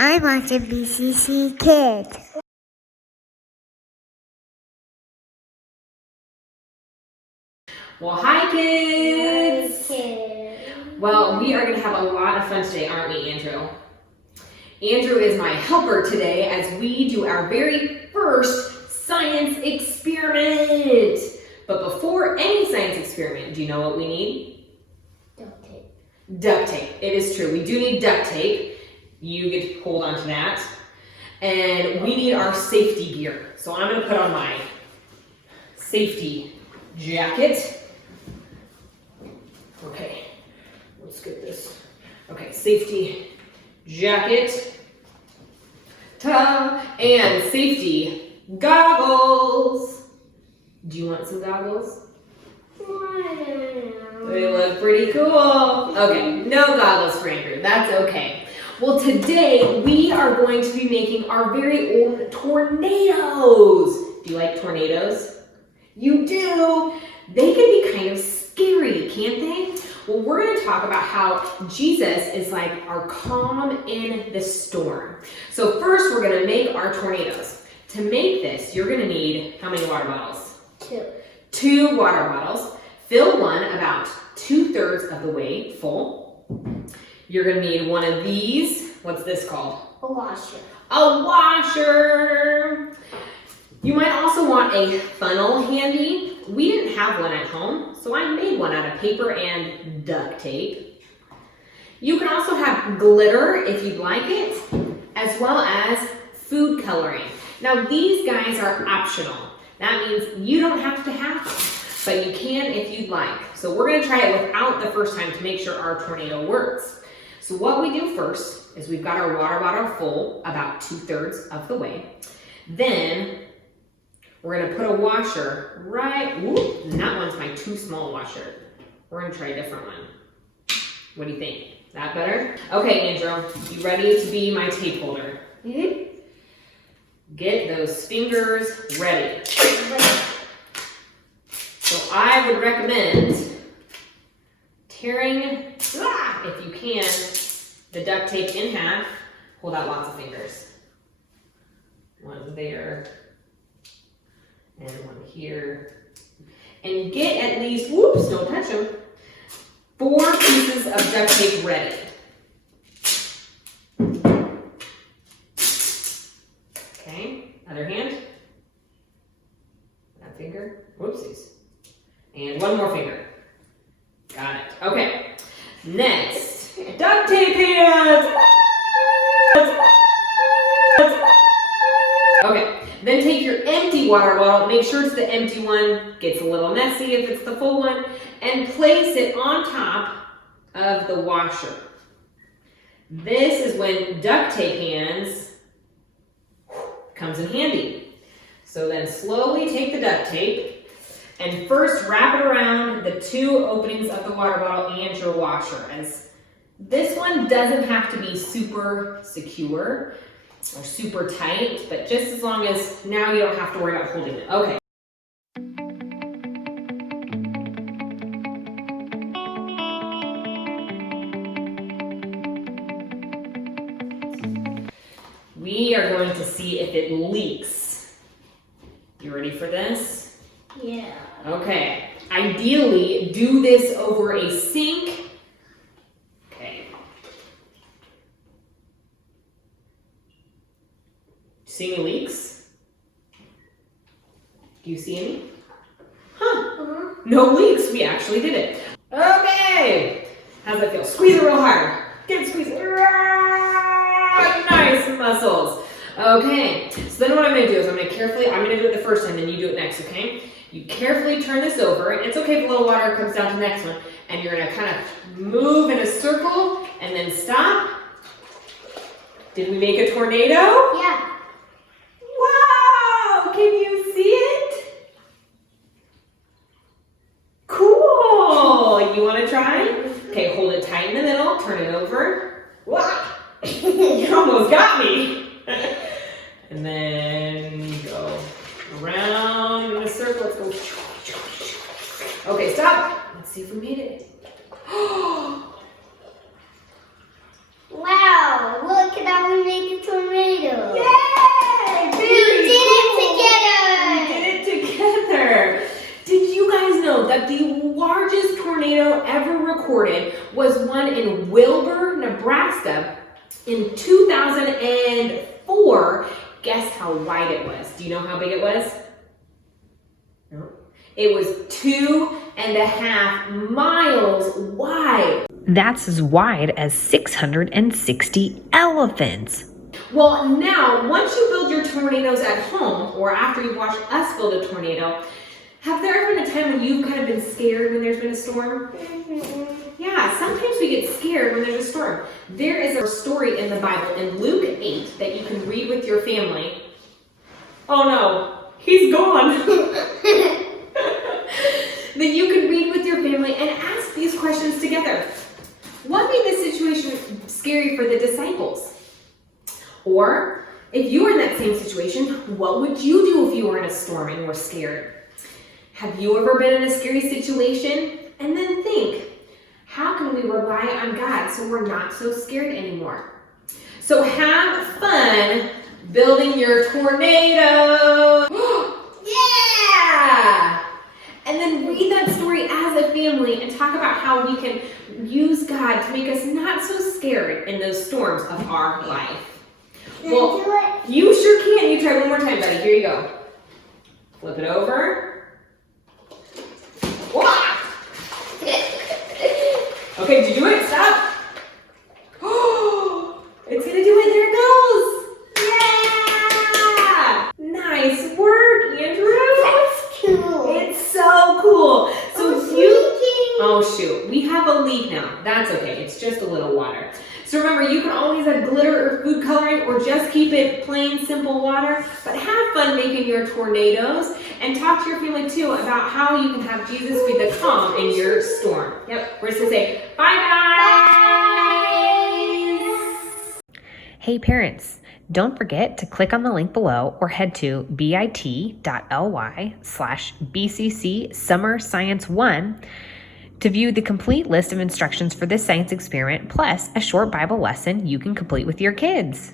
I'm watching BCC Kids. Well, hi kids! Well, we are going to have a lot of fun today, aren't we, Andrew? Andrew is my helper today as we do our very first science experiment. But before any science experiment, do you know what we need? Duct tape. Duct tape. It is true. We do need duct tape. You get to hold on to that. And we need our safety gear. So I'm going to put on my safety jacket. Okay, let's get this. Okay, safety jacket. Ta! And safety goggles. Do you want some goggles? They look pretty cool. Okay, no goggles for Andrew. That's okay. Well, today we are going to be making our very own tornadoes. Do you like tornadoes? You do. They can be kind of scary, can't they? Well, we're going to talk about how Jesus is like our calm in the storm. So first, we're going to make our tornadoes. To make this, you're going to need how many water bottles? 2. 2 water bottles. Fill one about 2/3 of the way full. You're going to need one of these. What's this called? A washer. A washer. You might also want a funnel handy. We didn't have one at home, so I made one out of paper and duct tape. You can also have glitter if you'd like it, as well as food coloring. Now these guys are optional. That means you don't have to have them, but you can if you'd like. So we're gonna try it without the first time to make sure our tornado works. So what we do first is we've got our water bottle full about 2/3 of the way. Then we're gonna put a washer right, and that one's my too small washer. We're gonna try a different one. What do you think? That better? Okay, Andrew, you ready to be my tape holder? Mm-hmm. Get those fingers ready. So I would recommend tearing, if you can, the duct tape in half. Hold out lots of fingers. One there. And one here. And get at least, whoops, don't touch them, 4 pieces of duct tape ready. Okay, other hand. That finger, whoopsies. And one more finger. Got it. Okay, next, duct tape hands. Okay, then take your empty water bottle, make sure it's the empty one, gets a little messy if it's the full one, and place it on top of the washer. This is when duct tape hands comes in handy. So then slowly take the duct tape and first wrap it around the 2 openings of the water bottle and your washer. As this one doesn't have to be super secure or super tight, but just as long as now you don't have to worry about holding it. Okay. We are going to see if it leaks. You ready for this? Yeah. Okay. Ideally, do this over a sink. Okay. See any leaks? Do you see any? Huh. No leaks. We actually did it. Okay. How's that feel? Squeeze it real hard. Get it squeezed. Nice muscles. Okay. So then what I'm going to do is I'm going to do it the first time, then you do it next, okay? You carefully turn this over, and it's okay if a little water comes down to the next one, and you're going to kind of move in a circle and then stop. Did we make a tornado? Yeah. Wow! Can you see it? Cool! You want to try? Okay, hold it tight in the middle, turn it over. Wow! You almost got me! And then go around in a circle. Let's go. Okay, stop. Let's see if we made it. Wow, look at how we make recorded was one in Wilbur, Nebraska in 2004. Guess how wide it was? Do you know how big it was? No. It was 2.5 miles wide. That's as wide as 660 elephants. Well, now, once you build your tornadoes at home, or after you've watched us build a tornado, have there ever been a time when you've kind of been scared when there's been a storm? Yeah, sometimes we get scared when there's a storm. There is a story in the Bible in Luke 8 that you can read with your family. Oh no, he's gone. That you can read with your family and ask these questions together. What made this situation scary for the disciples? Or, if you were in that same situation, what would you do if you were in a storm and were scared? Have you ever been in a scary situation? And then think, how can we rely on God so we're not so scared anymore? So have fun building your tornado. Yeah! And then read that story as a family and talk about how we can use God to make us not so scared in those storms of our life. Well, you sure can. You try one more time, buddy. Here you go. Flip it over. Okay, did you do it? Stop. Oh, it's gonna do it. There it goes. Yeah. Nice work, Andrew. That's cool. It's so cool. So oh shoot, we have a leak now. That's okay. It's just a little water. So remember, you can always add glitter or food coloring or just keep it plain, simple water. But have fun making your tornadoes and talk to your family too about how you can have Jesus be the calm in your storm. Yep, we're just gonna say, bye guys! Hey parents, don't forget to click on the link below or head to bit.ly/BCC Summer Science 1 to view the complete list of instructions for this science experiment, plus a short Bible lesson you can complete with your kids.